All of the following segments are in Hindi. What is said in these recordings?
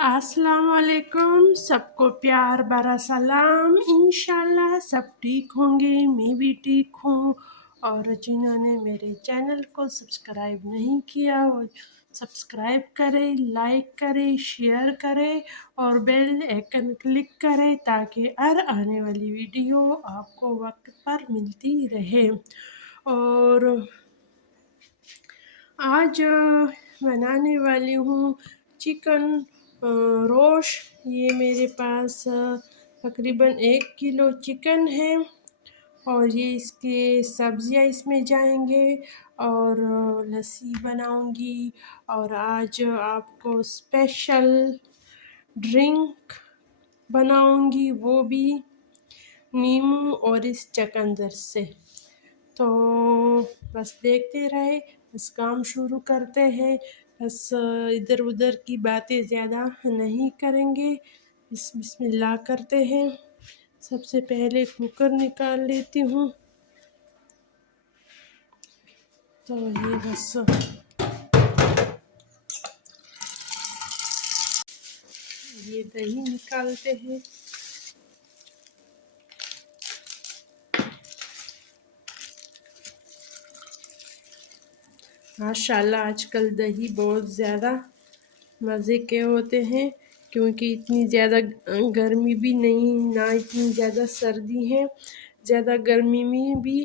अस्सलाम वालेकुम, सबको प्यार भरा सलाम। इंशाल्लाह सब ठीक होंगे, मैं भी ठीक हूँ। और जिन्होंने मेरे चैनल को सब्सक्राइब नहीं किया वो सब्सक्राइब करें, लाइक करें, शेयर करें और बेल आइकन क्लिक करें ताकि हर आने वाली वीडियो आपको वक्त पर मिलती रहे। और आज बनाने वाली हूँ चिकन रोस्ट। ये मेरे पास तकरीबन 1 किलो चिकन है और ये इसके सब्जियां इसमें जाएंगे और लस्सी बनाऊंगी। और आज आपको स्पेशल ड्रिंक बनाऊंगी, वो भी नींबू और इस चकंदर से। तो बस देखते रहे, बस काम शुरू करते हैं। बस इधर उधर की बातें ज़्यादा नहीं करेंगे। बिस्मिल्लाह करते हैं। सबसे पहले कुकर निकाल लेती हूँ। तो ये बस ये दही निकालते हैं। माशाल्लाह आजकल दही बहुत ज़्यादा मज़े के होते हैं, क्योंकि इतनी ज़्यादा गर्मी भी नहीं, ना इतनी ज़्यादा सर्दी है। ज़्यादा गर्मी में भी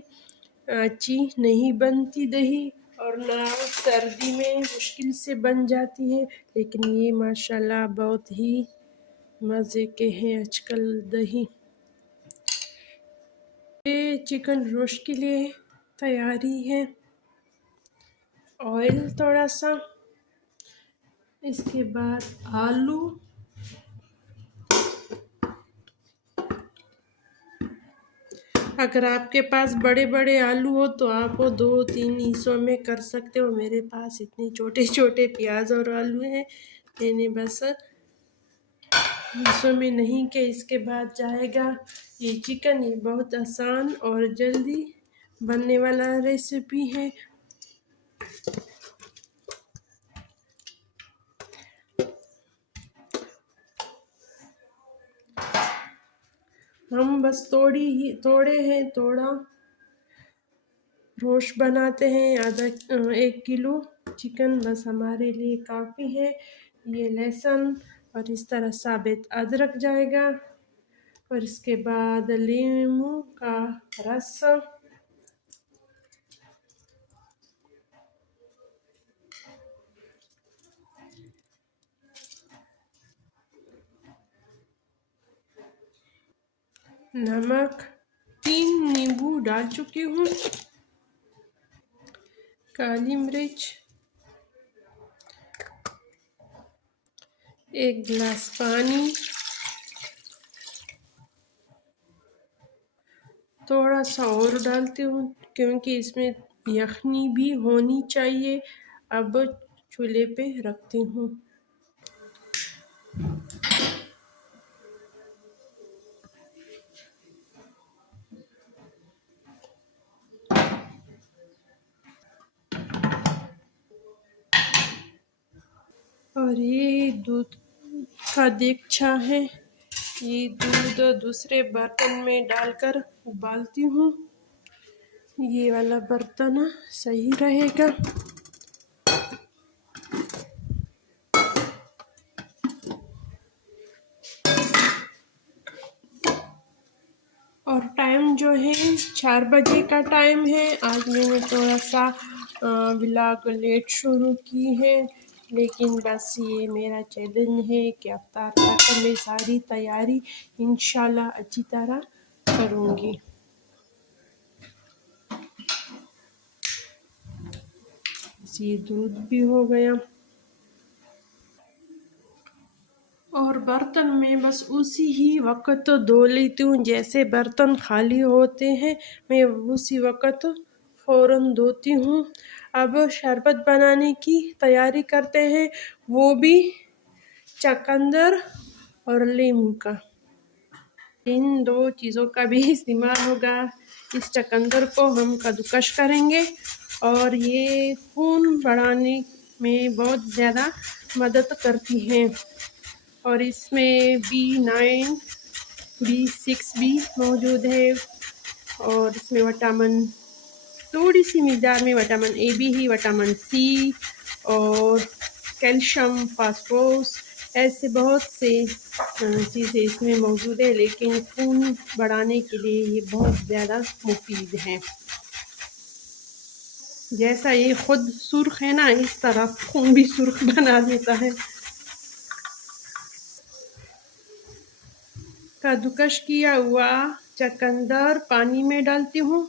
अच्छी नहीं बनती दही और ना सर्दी में मुश्किल से बन जाती है। लेकिन ये माशाल्लाह बहुत ही मज़े के हैं आजकल दही। ये चिकन रोस्ट के लिए तैयारी है। ऑयल थोड़ा सा, इसके बाद आलू, अगर आपके पास बड़े बड़े आलू हो तो आप वो 2-3 हिस्सों में कर सकते हो। मेरे पास इतने छोटे छोटे प्याज और आलू हैं, मैंने बस हिस्सों में नहीं के। इसके बाद जाएगा ये चिकन। ये बहुत आसान और जल्दी बनने वाला रेसिपी है। हम बस थोड़ा रोस्ट बनाते हैं। 1 किलो चिकन बस हमारे लिए काफ़ी है। ये लहसुन और इस तरह साबित अदरक जाएगा और इसके बाद नींबू का रस, नमक, 3 नींबू डाल चुकी हूँ, काली मिर्च, 1 गिलास पानी, थोड़ा सा और डालती हूँ क्योंकि इसमें यखनी भी होनी चाहिए। अब चूल्हे पे रखती हूँ। और ये दूध का देगचा है, ये दूध दूसरे बर्तन में डालकर उबालती हूँ। ये वाला बर्तन सही रहेगा। और टाइम जो है 4 बजे का टाइम है। आज मैंने थोड़ा सा व्लॉग लेट शुरू की है, लेकिन बस ये मेरा चैलेंज है कि अफ्तार तक मैं सारी तैयारी इंशाल्लाह अच्छी तरह करूँगी। ये दूध भी हो गया और बर्तन में बस उसी ही वक्त धो लेती हूँ। जैसे बर्तन खाली होते हैं मैं उसी वक्त फ़ौरन धोती हूँ। अब शरबत बनाने की तैयारी करते हैं, वो भी चकंदर और नींबू का। इन 2 चीज़ों का भी इस्तेमाल होगा। इस चकंदर को हम कद्दूकस करेंगे और ये खून बढ़ाने में बहुत ज़्यादा मदद करती है। और इसमें B9 B6 भी मौजूद है। और इसमें विटामिन थोड़ी सी मिक़दार में विटामिन ए भी है, विटामिन सी और कैल्शियम, फास्फोरस, ऐसे बहुत से चीज़ें इसमें मौजूद है, लेकिन खून बढ़ाने के लिए ये बहुत ज़्यादा मुफीद हैं। जैसा ये खुद सुर्ख है ना, इस तरह खून भी सुर्ख बना देता है। कद्दूकश किया हुआ चुकंदर पानी में डालती हूँ।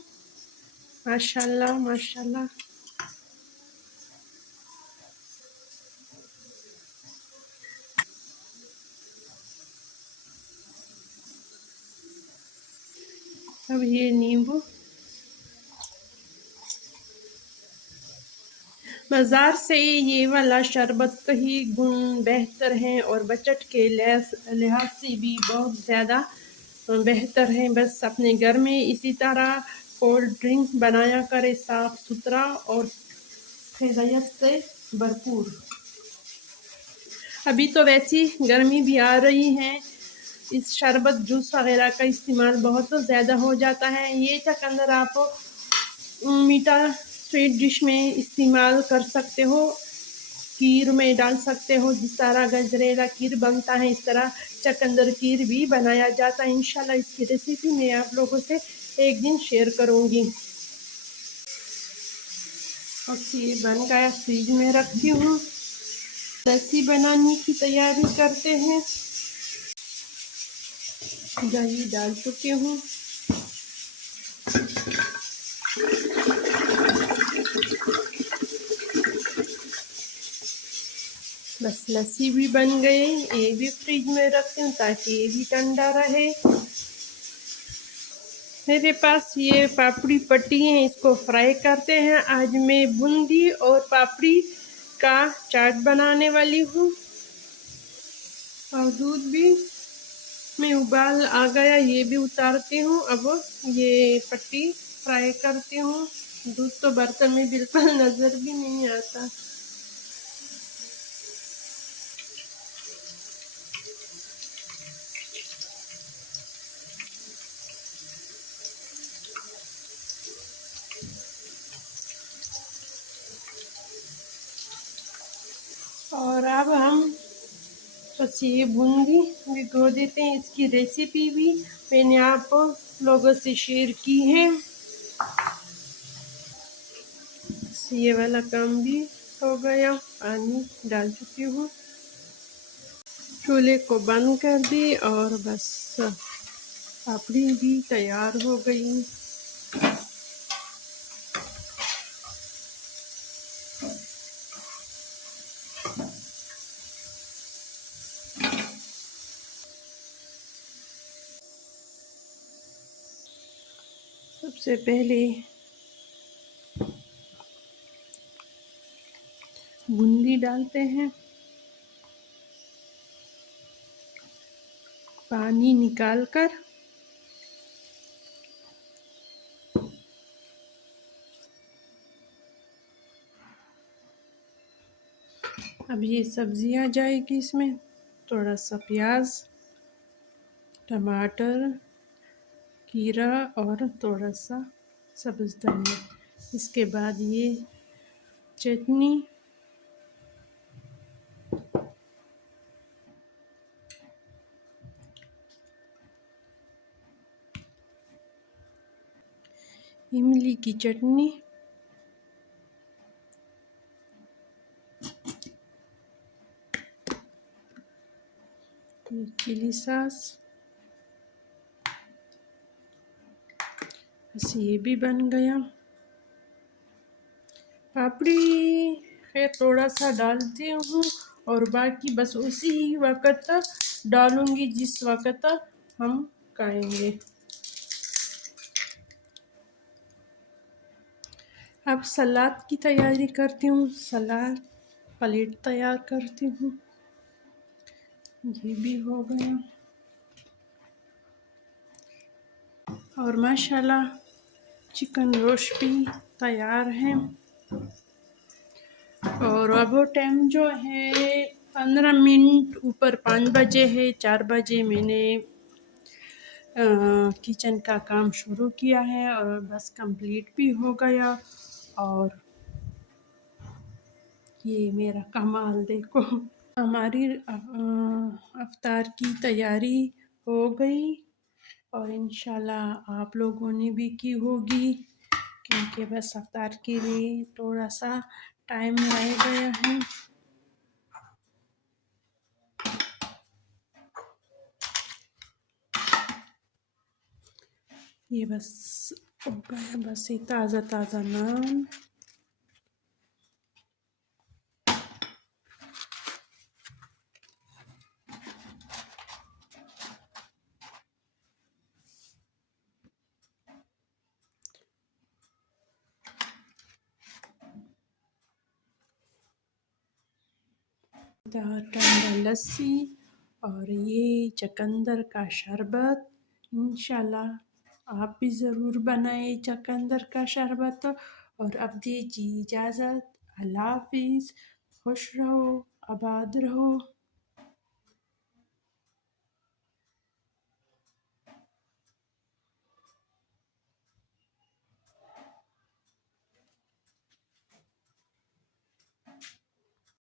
माशाल्लाह माशाल्लाह। अब ये नींबू, बाज़ार से ये वाला शरबत ही गुण बेहतर है और बजट के लिहाज से भी बहुत ज़्यादा बेहतर है। बस अपने घर में इसी तरह कोल्ड ड्रिंक बनाया करें, साफ़ सुथरा और ग़िज़ाइयत से भरपूर। अभी तो वैसी गर्मी भी आ रही है, इस शरबत जूस वगैरह का इस्तेमाल बहुत ज़्यादा हो जाता है। ये चुकंदर आप मीठा स्वीट डिश में इस्तेमाल कर सकते हो, खीर में डाल सकते हो। जिस तरह गजरेला खीर बनता है, इस तरह चुकंदर खीर भी बनाया जाता है। इंशाल्लाह इसकी रेसिपी मैं आप लोगों से एक दिन शेयर करूँगी। और ये बन गया, फ्रिज में रखती हूँ। लस्सी बनाने की तैयारी करते हैं। दही डाल चुकी हूँ। बस लस्सी भी बन गई, ये भी फ्रिज में रखती हूँ ताकि ये भी ठंडा रहे। मेरे पास ये पापड़ी पट्टी है, इसको फ्राई करते हैं। आज मैं बूंदी और पापड़ी का चाट बनाने वाली हूँ। और दूध भी में उबाल आ गया, ये भी उतारती हूँ। अब ये पट्टी फ्राई करती हूँ। दूध तो बर्तन में बिल्कुल नज़र भी नहीं आता। और अब हम बस ये बूंदी भिगो देते हैं। इसकी रेसिपी भी मैंने आप लोगों से शेयर की है। ये वाला काम भी हो गया, पानी डाल चुकी हूँ। चूल्हे को बंद कर दी और बस पापड़ी भी तैयार हो गई। सबसे पहले बूंदी डालते हैं, पानी निकालकर। अब ये सब्ज़ी आ जाएगी इसमें, थोड़ा सा प्याज, टमाटर, खीरा और थोड़ा सा सब्ज़ धनिया। इसके बाद ये चटनी, इमली की चटनी, चिली सॉस, बस ये भी बन गया। पापड़ी फिर थोड़ा सा डालती हूँ और बाकी बस उसी वक्त डालूँगी जिस वक्त हम खाएंगे। अब सलाद की तैयारी करती हूँ। सलाद प्लेट तैयार करती हूँ। ये भी हो गया और माशाल्लाह चिकन रोस्ट भी तैयार है। और अब टाइम जो है 15 मिनट ऊपर 5 बजे है, 4 बजे मैंने किचन का काम शुरू किया है और बस कंप्लीट भी हो गया। और ये मेरा कमाल देखो, हमारी अफ्तार की तैयारी हो गई और इंशाल्लाह आप लोगों ने भी की होगी, क्योंकि बस अफ्तार के लिए थोड़ा सा टाइम रह गया है। ये बस हो गया, बस ये ताज़ा ताज़ा नान। ठंडा लस्सी और ये चकंदर का शरबत। इंशाल्लाह आप भी ज़रूर बनाएं चकंदर का शरबत। और अब दीजिए इजाज़त। अल्लाह हाफिज़। खुश रहो, आबाद रहो।